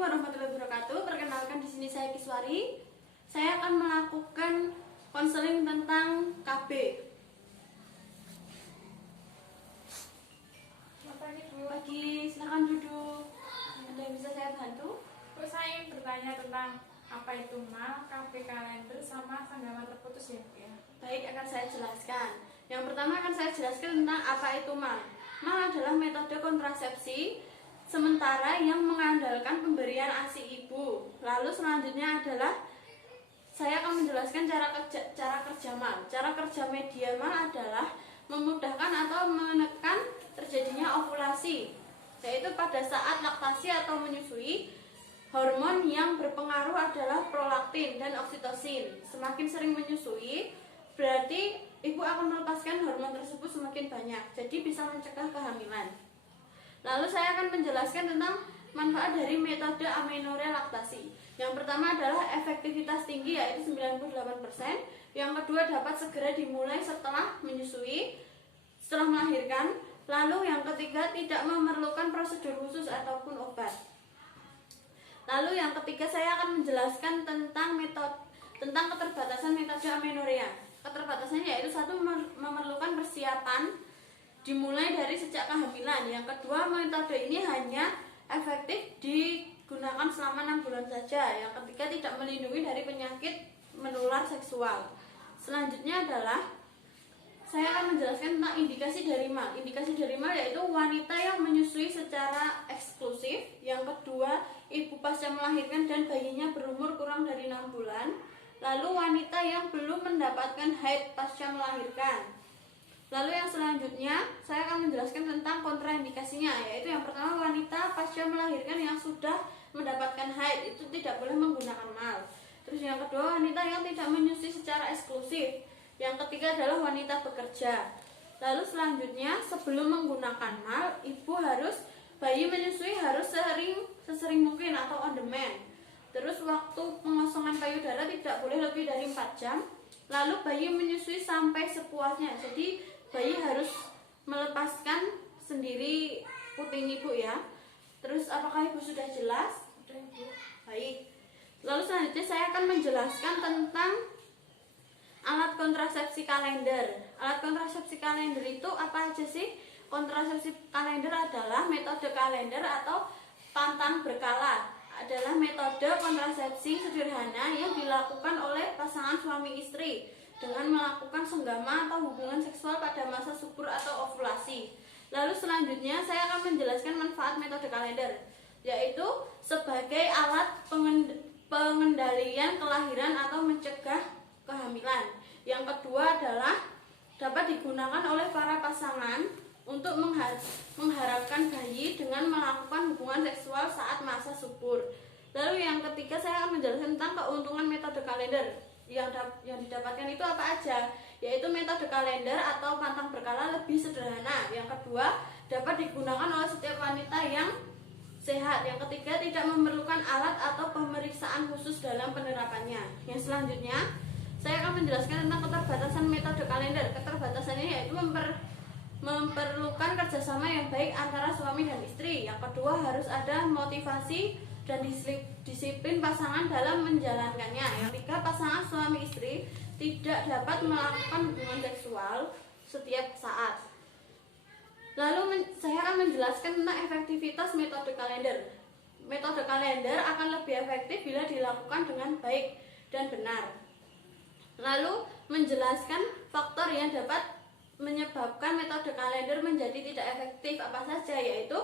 Assalamualaikum warahmatullahi wabarakatuh. Perkenalkan, di sini saya Kiswari. Saya akan melakukan konseling tentang KB. Apa ini, Bu? Pagi, silakan duduk. Ada yang bisa saya bantu? Bu, saya ingin bertanya tentang apa itu mal, KB kalender, sama senggama terputus ya, Bu ya. Baik, akan saya jelaskan. Yang pertama akan saya jelaskan tentang apa itu mal. Mal adalah metode kontrasepsi sementara yang mengandalkan pemberian ASI ibu. Lalu selanjutnya adalah saya akan menjelaskan cara kerja mal. Cara kerja media mal adalah memudahkan atau menekan terjadinya ovulasi, yaitu pada saat laktasi atau menyusui. Hormon yang berpengaruh adalah prolaktin dan oksitosin. Semakin sering menyusui, berarti ibu akan melepaskan hormon tersebut semakin banyak, jadi bisa mencegah kehamilan. Lalu saya akan menjelaskan tentang manfaat dari metode amenorrhea laktasi. Yang pertama adalah efektivitas tinggi, yaitu 98%. Yang kedua, dapat segera dimulai setelah menyusui, setelah melahirkan. Lalu yang ketiga, tidak memerlukan prosedur khusus ataupun obat. Lalu yang ketiga, saya akan menjelaskan tentang keterbatasan metode amenorrhea. Keterbatasannya yaitu satu, memerlukan persiapan dimulai dari sejak kehamilan. Yang kedua, metode ini hanya efektif digunakan selama 6 bulan saja. Yang ketiga, tidak melindungi dari penyakit menular seksual. Selanjutnya adalah saya akan menjelaskan tentang indikasi dari mal. Indikasi dari mal yaitu wanita yang menyusui secara eksklusif. Yang kedua, ibu pasca melahirkan dan bayinya berumur kurang dari 6 bulan. Lalu wanita yang belum mendapatkan haid pasca melahirkan. Lalu yang selanjutnya saya akan menjelaskan tentang kontraindikasinya, yaitu yang pertama, wanita pasca melahirkan yang sudah mendapatkan haid itu tidak boleh menggunakan mal. Terus yang kedua, wanita yang tidak menyusui secara eksklusif. Yang ketiga adalah wanita bekerja. Lalu selanjutnya, sebelum menggunakan mal, bayi menyusui harus sesering mungkin atau on demand. Terus waktu pengosongan payudara tidak boleh lebih dari 4 jam. Lalu bayi menyusui sampai sepuasnya. Jadi bayi harus melepaskan sendiri puting ibu ya. Terus apakah ibu sudah jelas? Sudah, Ibu. Baik. Lalu selanjutnya saya akan menjelaskan tentang alat kontrasepsi kalender. Alat kontrasepsi kalender itu apa aja sih? Kontrasepsi kalender adalah metode kalender atau pantang berkala. Adalah metode kontrasepsi sederhana yang dilakukan oleh pasangan suami istri dengan melakukan senggama atau hubungan seksual pada masa subur atau ovulasi. Lalu selanjutnya saya akan menjelaskan manfaat metode kalender, yaitu sebagai alat pengendalian kelahiran atau mencegah kehamilan. Yang kedua adalah dapat digunakan oleh para pasangan untuk mengharapkan bayi dengan melakukan hubungan seksual saat masa subur. Lalu yang ketiga, saya akan menjelaskan tentang keuntungan metode kalender. Yang didapatkan itu apa aja, yaitu metode kalender atau pantang berkala lebih sederhana. Yang kedua, dapat digunakan oleh setiap wanita yang sehat. Yang ketiga, tidak memerlukan alat atau pemeriksaan khusus dalam penerapannya. Yang selanjutnya, saya akan menjelaskan tentang keterbatasan metode kalender. Keterbatasannya yaitu memerlukan kerjasama yang baik antara suami dan istri. Yang kedua, harus ada motivasi dan disiplin pasangan dalam menjalankannya. Yang ketiga, pasangan suami istri tidak dapat melakukan hubungan seksual setiap saat. Lalu saya akan menjelaskan tentang efektivitas metode kalender. Metode kalender akan lebih efektif bila dilakukan dengan baik dan benar. Lalu menjelaskan faktor yang dapat menyebabkan metode kalender menjadi tidak efektif apa saja, yaitu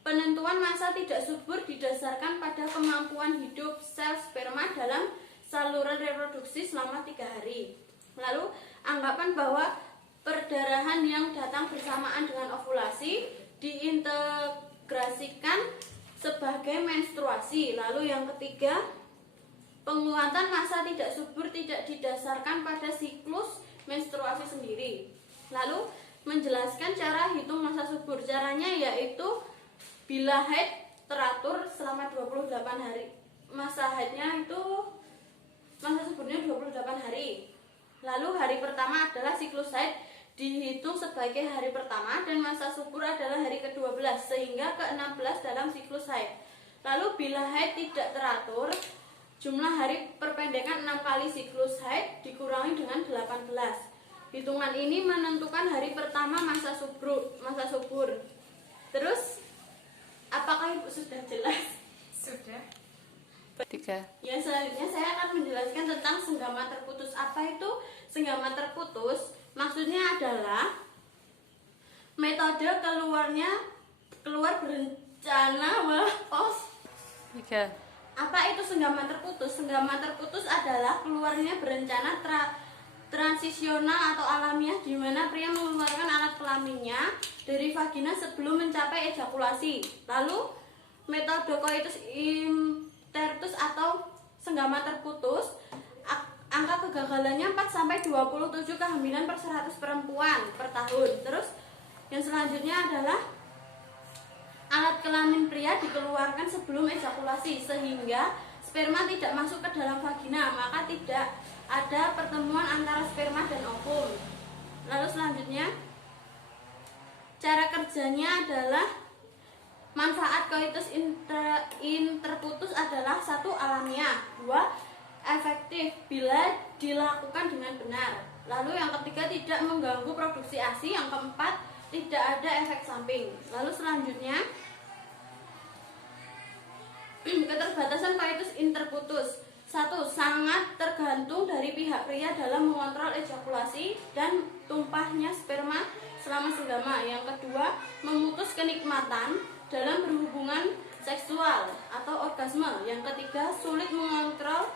penentuan masa tidak subur didasarkan pada kemampuan hidup sel sperma dalam saluran reproduksi selama 3 hari. Lalu anggapan bahwa perdarahan yang datang bersamaan dengan ovulasi diintegrasikan sebagai menstruasi. Lalu yang ketiga, penguatan masa tidak subur tidak didasarkan pada siklus menstruasi sendiri. Lalu menjelaskan cara hitung masa subur. Caranya yaitu bila haid teratur selama 28 hari. Masa haidnya itu, masa suburnya 28 hari. Lalu hari pertama adalah siklus haid dihitung sebagai hari pertama dan masa subur adalah hari ke-12 sehingga ke-16 dalam siklus haid. Lalu bila haid tidak teratur, jumlah hari perpendekan 6 kali siklus haid dikurangi dengan 18. Hitungan ini menentukan hari pertama masa subur. Terus, apakah Ibu sudah jelas? Sudah. 3. Ya, selanjutnya saya akan menjelaskan tentang senggama terputus. Apa itu senggama terputus? Maksudnya adalah metode keluar berencana pos. 3. Apa itu senggama terputus? Senggama terputus adalah keluarnya berencana transisional atau alamiah di mana pria mengeluarkan alat kelaminnya dari vagina sebelum mencapai ejakulasi. Lalu metode coitus interruptus atau senggama terputus, angka kegagalannya 4-27 kehamilan per 100 perempuan per tahun. Terus yang selanjutnya adalah alat kelamin pria dikeluarkan sebelum ejakulasi sehingga sperma tidak masuk ke dalam vagina, maka tidak ada pertemuan antara sperma dan ovum. Lalu selanjutnya cara kerjanya adalah manfaat coitus interruptus adalah 1. Alamiah, 2. Efektif bila dilakukan dengan benar. Lalu yang ketiga tidak mengganggu produksi ASI. Yang keempat tidak ada efek samping. Lalu selanjutnya keterbatasan coitus interruptus. 1. Sangat tergantung dari pihak pria dalam mengontrol ejakulasi dan tumpahnya sperma selama senggama. Yang kedua, memutus kenikmatan dalam berhubungan seksual atau orgasme. Yang ketiga, sulit mengontrol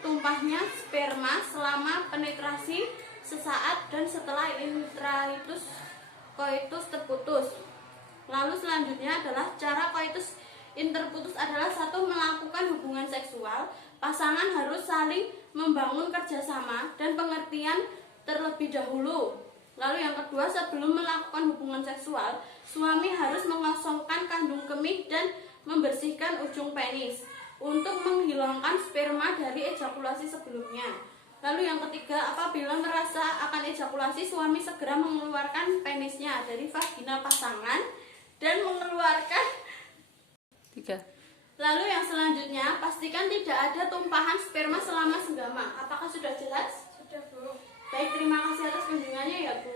tumpahnya sperma selama penetrasi sesaat dan setelah intrauterus coitus terputus. Lalu selanjutnya adalah cara coitus interputus adalah 1. Melakukan hubungan seksual. Pasangan harus saling membangun kerjasama dan pengertian terlebih dahulu. Lalu yang kedua, sebelum melakukan hubungan seksual, suami harus mengosongkan kandung kemih dan membersihkan ujung penis untuk menghilangkan sperma dari ejakulasi sebelumnya. Lalu yang ketiga, apabila merasa akan ejakulasi, suami segera mengeluarkan penisnya dari vagina pasangan dan mengeluarkan. 3. Lalu yang selanjutnya, pastikan tidak ada tumpahan sperma selama senggama. Apakah sudah jelas? Sudah, Bu. Baik, terima kasih atas kunjungannya ya Bu.